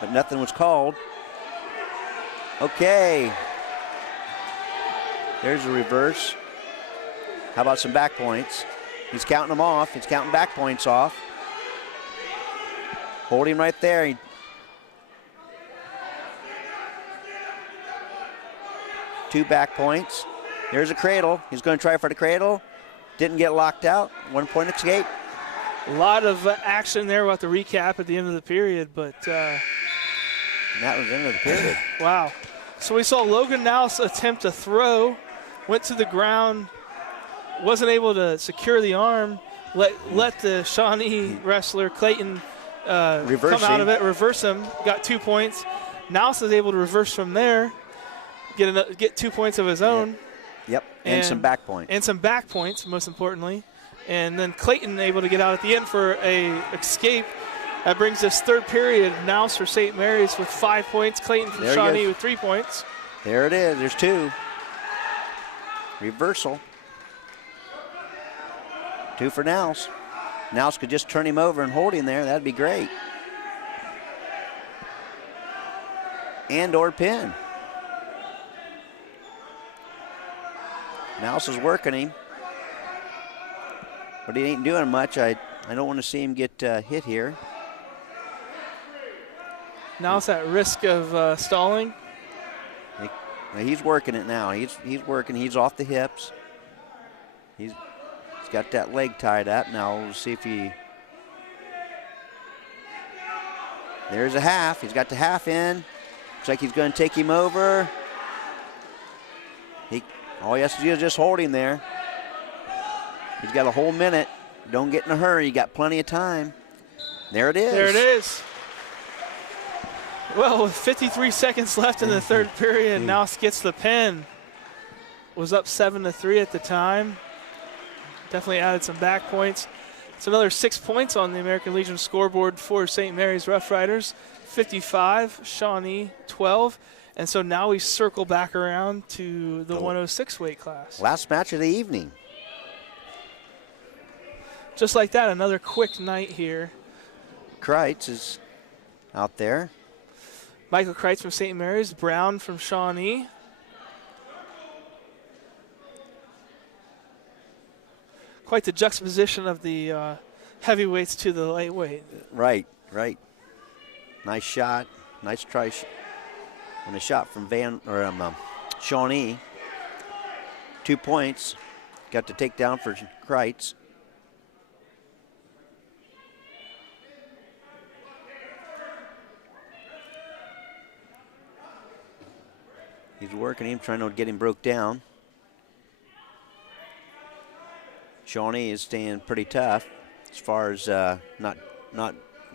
but nothing was called. Okay. There's a reverse. How about some back points? He's counting them off. He's counting back points off. Holding right there. Two back points. There's a cradle. He's going to try for the cradle. Didn't get locked out. 1 point escape. A lot of action there. We'll have to recap at the end of the period, but and that was the end of the period. Wow. So we saw Logan Nous attempt a throw, went to the ground, wasn't able to secure the arm, let the Shawnee wrestler Clayton come out of it, reverse him, got 2 points. Nous is able to reverse from there, get 2 points of his own. Yep, and some back points. And some back points, most importantly. And then Clayton able to get out at the end for a escape. That brings us third period. Nous for St. Mary's with 5 points. Clayton from Shawnee with 3 points. There it is. There's 2. Reversal. 2 for Nous. Nous could just turn him over and hold him there. That'd be great. And or pin. Nous is working him. But he ain't doing much. I don't want to see him get hit here. Nous at risk of stalling. He's working it now. He's working. He's off the hips. He's got that leg tied up. Now we'll see if he. There's a half. He's got the half in. Looks like he's going to take him over. All he has to do is just hold him there. He's got a whole minute. Don't get in a hurry. You got plenty of time. There it is. There it is. Well, with 53 seconds left in the third period, Nous gets the pin. Was up 7-3 at the time. Definitely added some back points. It's another 6 points on the American Legion scoreboard for St. Mary's Rough Riders. 55, Shawnee 12. And so now we circle back around to the 106 weight class. Last match of the evening. Just like that, another quick night here. Kreitz is out there. Michael Kreitz from St. Mary's, Brown from Shawnee. Quite the juxtaposition of the heavyweights to the lightweight. Right. Nice shot. Nice try. And a shot from Shawnee. 2 points. Got the takedown for Kreitz. He's working him, trying to get him broke down. Shawnee is staying pretty tough as far as not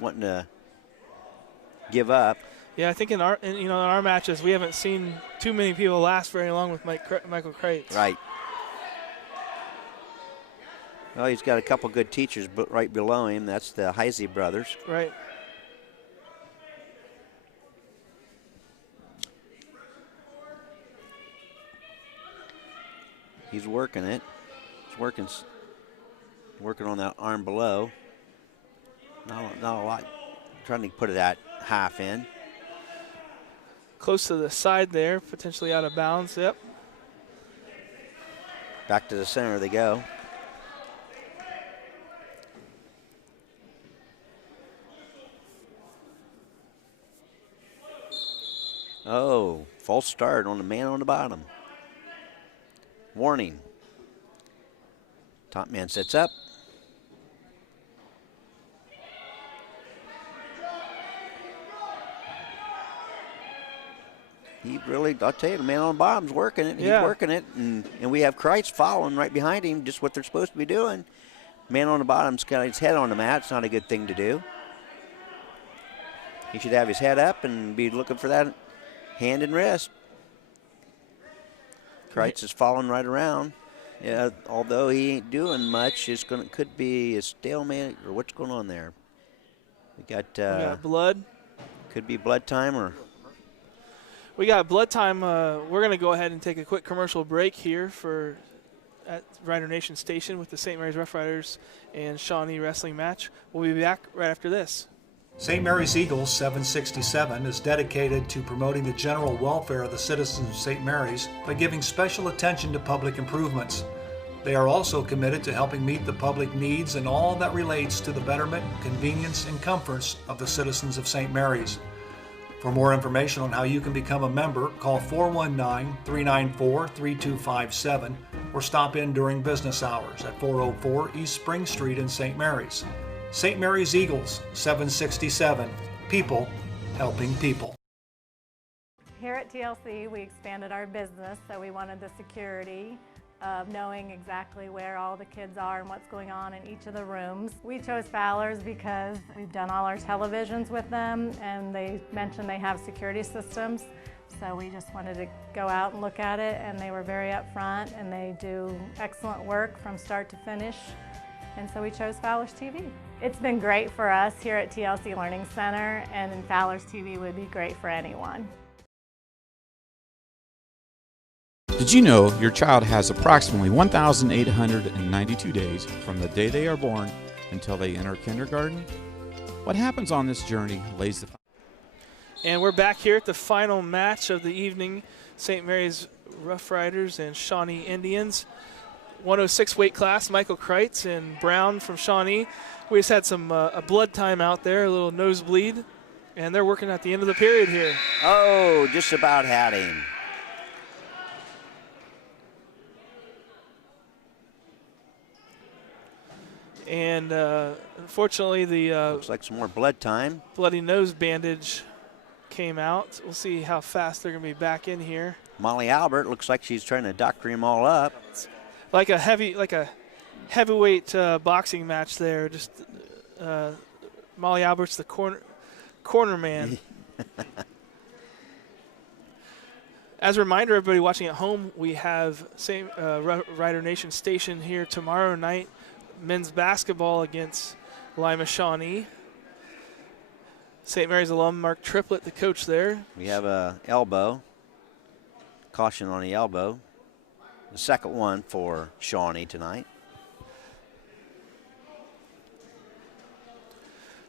wanting to give up. Yeah, I think in our matches we haven't seen too many people last very long with Michael Kreitz. Right. Well, he's got a couple good teachers right below him. That's the Heisey brothers. Right. He's working it. He's working on that arm below. Not a lot. Trying to put it at half in. Close to the side there, potentially out of bounds. Yep. Back to the center they go. Oh, false start on the man on the bottom. Warning. Top man sets up. He really, I'll tell you, the man on the bottom's working it. Yeah. He's working it. And we have Kreitz following right behind him, just what they're supposed to be doing. Man on the bottom's got his head on the mat. It's not a good thing to do. He should have his head up and be looking for that hand and wrist. Kreitz is following right around. Yeah, although he ain't doing much, could be a stalemate or what's going on there. We got blood. Could be blood time or. We got blood time. We're going to go ahead and take a quick commercial break here at Rider Nation Station with the St. Mary's Rough Riders and Shawnee wrestling match. We'll be back right after this. St. Mary's Eagles 767 is dedicated to promoting the general welfare of the citizens of St. Mary's by giving special attention to public improvements. They are also committed to helping meet the public needs and all that relates to the betterment, convenience, and comforts of the citizens of St. Mary's. For more information on how you can become a member, call 419-394-3257 or stop in during business hours at 404 East Spring Street in St. Mary's. St. Mary's Eagles, 767. People helping people. Here at TLC, we expanded our business, so we wanted the security of knowing exactly where all the kids are and what's going on in each of the rooms. We chose Fowler's because we've done all our televisions with them, and they mentioned they have security systems. So we just wanted to go out and look at it, and they were very upfront, and they do excellent work from start to finish. And so we chose Fowler's TV. It's been great for us here at TLC Learning Center, and Fowler's TV would be great for anyone. Did you know your child has approximately 1,892 days from the day they are born until they enter kindergarten? What happens on this journey lays the... And we're back here at the final match of the evening, St. Mary's Rough Riders and Shawnee Indians. 106 weight class, Michael Kreitz and Brown from Shawnee. We just had some a blood time out there, a little nosebleed, and they're working at the end of the period here. Oh, just about had him. And unfortunately, the looks like some more blood time. Bloody nose bandage came out. We'll see how fast they're going to be back in here. Molly Albert looks like she's trying to doctor him all up. Like a heavyweight boxing match there. Just Molly Albert's the corner man. As a reminder, everybody watching at home, we have Rider Nation Station here tomorrow night. Men's basketball against Lima Shawnee. St. Mary's alum Mark Triplett, the coach there. We have a elbow. Caution on the elbow. The second one for Shawnee tonight.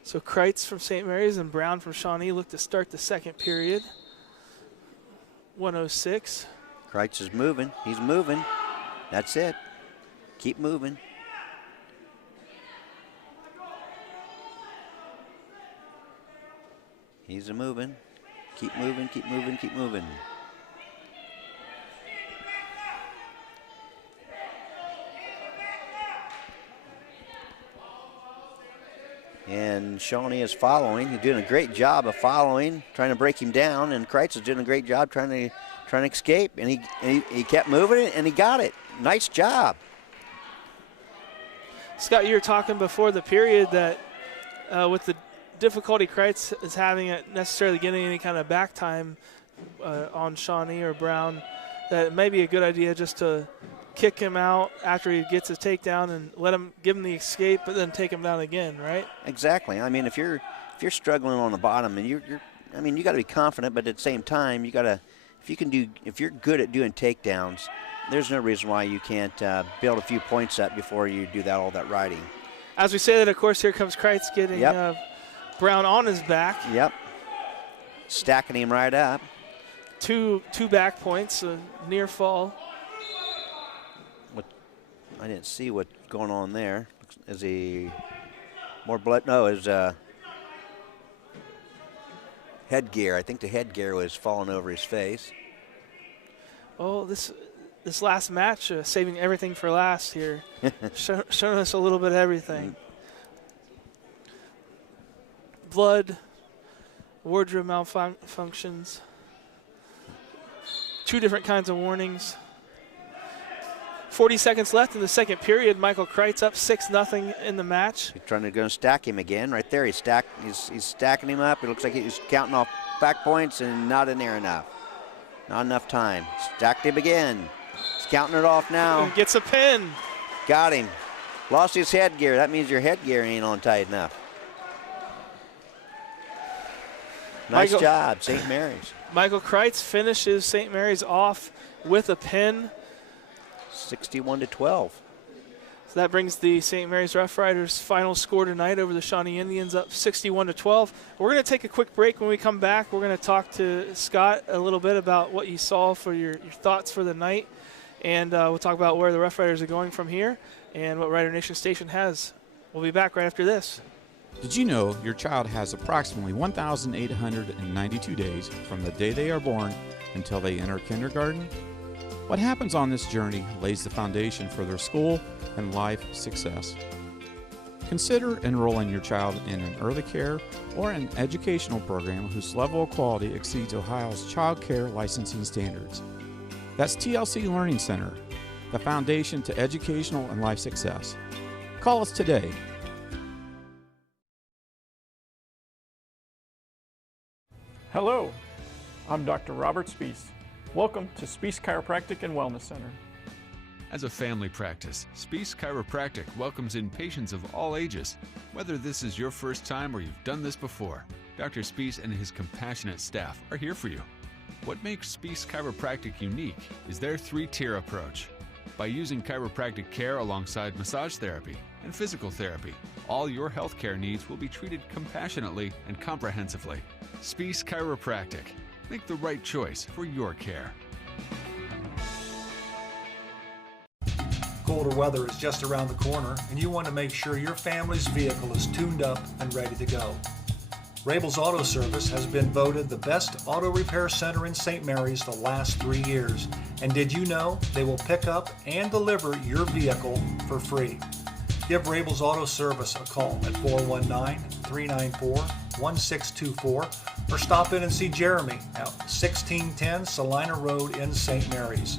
So Kreitz from St. Mary's and Brown from Shawnee look to start the second period. 106. Kreitz is moving. He's moving. That's it. Keep moving. He's a moving. Keep moving, keep moving, keep moving. And Shawnee is following. He's doing a great job of following, trying to break him down, and Kreitz is doing a great job trying to escape. And he kept moving it, and he got it. Nice job. Scott, you were talking before the period that with the difficulty Kreitz is having at necessarily getting any kind of back time on Shawnee or Brown, that it may be a good idea just to kick him out after he gets his takedown and give him the escape, but then take him down again, right? Exactly. I mean, if you're struggling on the bottom and you got to be confident, but at the same time, you got to, if you're good at doing takedowns, there's no reason why you can't build a few points up before you do all that riding. As we say that, of course, here comes Kreitz getting Brown on his back. Yep. Stacking him right up. Two back points, near fall. I didn't see what's going on there. Is he more blood? No, his headgear. I think the headgear was falling over his face. Oh, this last match, saving everything for last here. Showing us a little bit of everything. Blood, wardrobe malfunctions, two different kinds of warnings. 40 seconds left in the second period. Michael Kreitz up 6-0 in the match. He's trying to stack him again right there. He's stacking him up. It looks like he's counting off back points and not in there enough. Not enough time. Stacked him again. He's counting it off now. And gets a pin. Got him. Lost his headgear. That means your headgear ain't on tight enough. Nice job, St. Mary's. Michael Kreitz finishes St. Mary's off with a pin. 61-12. So that brings the St. Mary's Rough Riders' final score tonight over the Shawnee Indians up 61-12. We're going to take a quick break. When we come back, we're going to talk to Scott a little bit about what you saw for your thoughts for the night. And we'll talk about where the Rough Riders are going from here and what Rider Nation Station has. We'll be back right after this. Did you know your child has approximately 1,892 days from the day they are born until they enter kindergarten? What happens on this journey lays the foundation for their school and life success. Consider enrolling your child in an early care or an educational program whose level of quality exceeds Ohio's child care licensing standards. That's TLC Learning Center, the foundation to educational and life success. Call us today. Hello, I'm Dr. Robert Spees. Welcome to Spees Chiropractic and Wellness Center. As a family practice, Spees Chiropractic welcomes in patients of all ages. Whether this is your first time or you've done this before, Dr. Spees and his compassionate staff are here for you. What makes Spees Chiropractic unique is their three-tier approach. By using chiropractic care alongside massage therapy and physical therapy, all your healthcare needs will be treated compassionately and comprehensively. Spees Chiropractic. Make the right choice for your care. Colder weather is just around the corner, and you want to make sure your family's vehicle is tuned up and ready to go. Rabel's Auto Service has been voted the best auto repair center in St. Mary's the last 3 years. And did you know they will pick up and deliver your vehicle for free? Give Rabel's Auto Service a call at 419-394-1624 or stop in and see Jeremy at 1610 Salina Road in St. Mary's.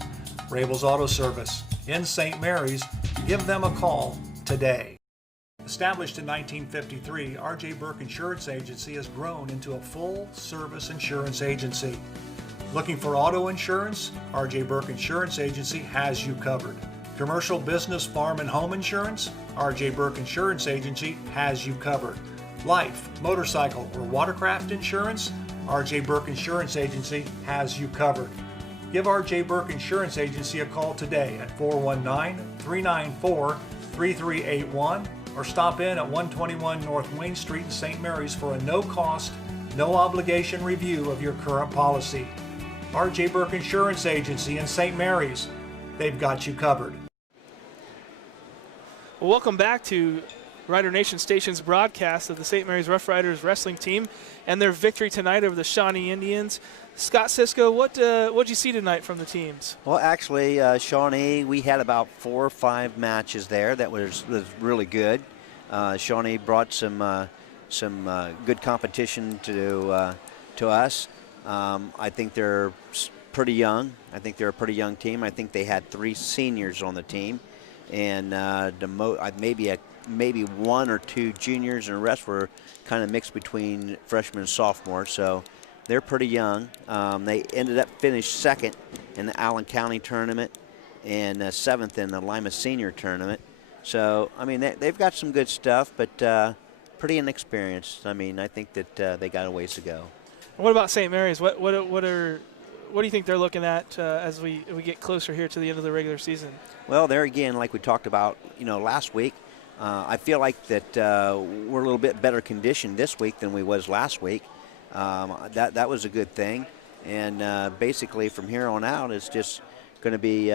Rabel's Auto Service in St. Mary's. Give them a call today. Established in 1953, R.J. Burke Insurance Agency has grown into a full-service insurance agency. Looking for auto insurance? R.J. Burke Insurance Agency has you covered. Commercial, business, farm, and home insurance? R.J. Burke Insurance Agency has you covered. Life, motorcycle, or watercraft insurance? R.J. Burke Insurance Agency has you covered. Give R.J. Burke Insurance Agency a call today at 419-394-3381 or stop in at 121 North Wayne Street in St. Mary's for a no-cost, no-obligation review of your current policy. R.J. Burke Insurance Agency in St. Mary's. They've got you covered. Well, welcome back to Rider Nation Station's broadcast of the St. Mary's Rough Riders wrestling team and their victory tonight over the Shawnee Indians. Scott Sisko, what'd you see tonight from the teams? Well, actually, Shawnee, we had about 4 or 5 matches there that was really good. Shawnee brought some good competition to us. I think they're pretty young. I think they're a pretty young team. I think they had 3 seniors on the team, and maybe 1 or 2 juniors, and the rest were kind of mixed between freshmen and sophomores. So they're pretty young. They ended up finished 2nd in the Allen County tournament and 7th in the Lima Senior tournament. So, I mean, they've got some good stuff, but pretty inexperienced. I mean, I think that they got a ways to go. What about St. Mary's? What do you think they're looking at as we get closer here to the end of the regular season? Well, there again, like we talked about, last week, I feel like that we're a little bit better conditioned this week than we was last week. That was a good thing, and basically from here on out, it's just going to be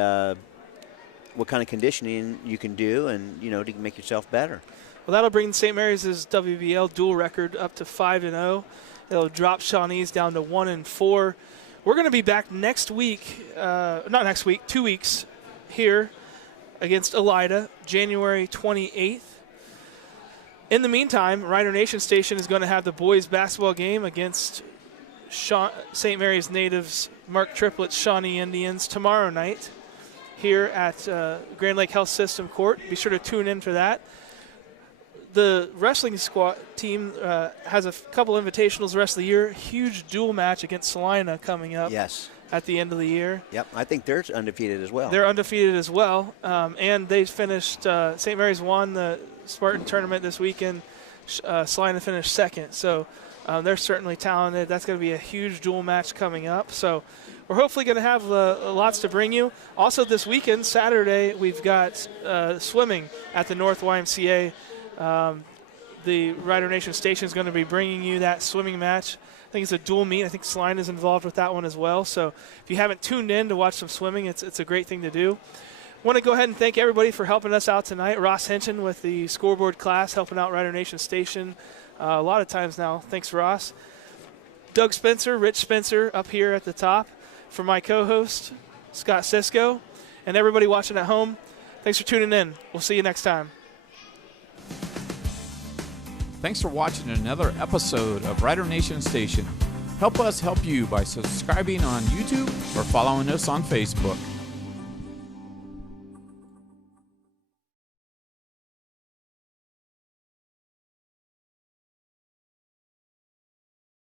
what kind of conditioning you can do, and to make yourself better. Well, that'll bring St. Mary's' WBL dual record up to 5-0. It'll drop Shawnee's down to 1-4. We're going to be back next week, 2 weeks here against Elida, January 28th. In the meantime, Rider Nation Station is going to have the boys basketball game against St. Mary's natives Mark Triplett's Shawnee Indians tomorrow night here at Grand Lake Health System Court. Be sure to tune in for that. The wrestling squad team has a couple invitationals the rest of the year. Huge dual match against Salina coming up. Yes. At the end of the year. Yep, I think they're undefeated as well. They're undefeated as well, and they finished. St. Mary's won the Spartan tournament this weekend. Salina finished 2nd. So They're certainly talented. That's going to be a huge dual match coming up. So we're hopefully going to have lots to bring you. Also this weekend, Saturday, we've got swimming at the North YMCA. The Rider Nation Station is going to be bringing you that swimming match. I think it's a dual meet. I think Sline is involved with that one as well. So if you haven't tuned in to watch some swimming, it's a great thing to do. Want to go ahead and thank everybody for helping us out tonight. Ross Henson with the scoreboard class, helping out Rider Nation Station a lot of times now. Thanks, Ross. Doug Spencer, Rich Spencer up here at the top. For my co-host, Scott Sisko, and everybody watching at home, thanks for tuning in. We'll see you next time. Thanks for watching another episode of Rider Nation Station. Help us help you by subscribing on YouTube or following us on Facebook.